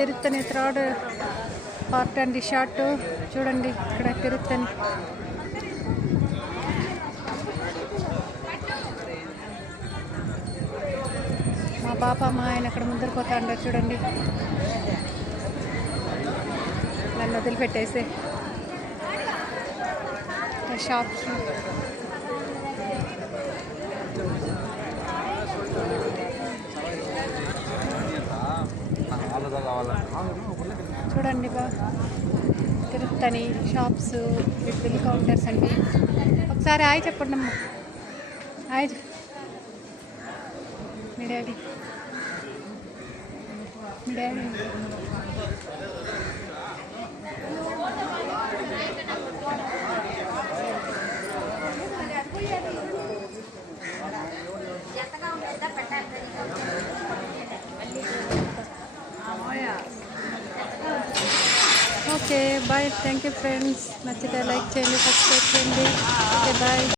Tiruttani third part అండి short చూడండి ఇక్కడ తిరుత్తని. మా పాప మా ఆయన అక్కడ ముందర పోతా ఉండరు చూడండి, నన్ను వదిలిపెట్టేసి షాప్స్. చూడండి బా తిరుత్తని షాప్స్, బిల్ కౌంటర్స్ అండి. ఒకసారి హాయ్ చెప్పండి అమ్మ, హాయ్ మీ daddy. Okay bye, thank you friends. నచ్చితే లైక్ చేయండి, సబ్స్క్రైబ్ చేయండి. Okay bye.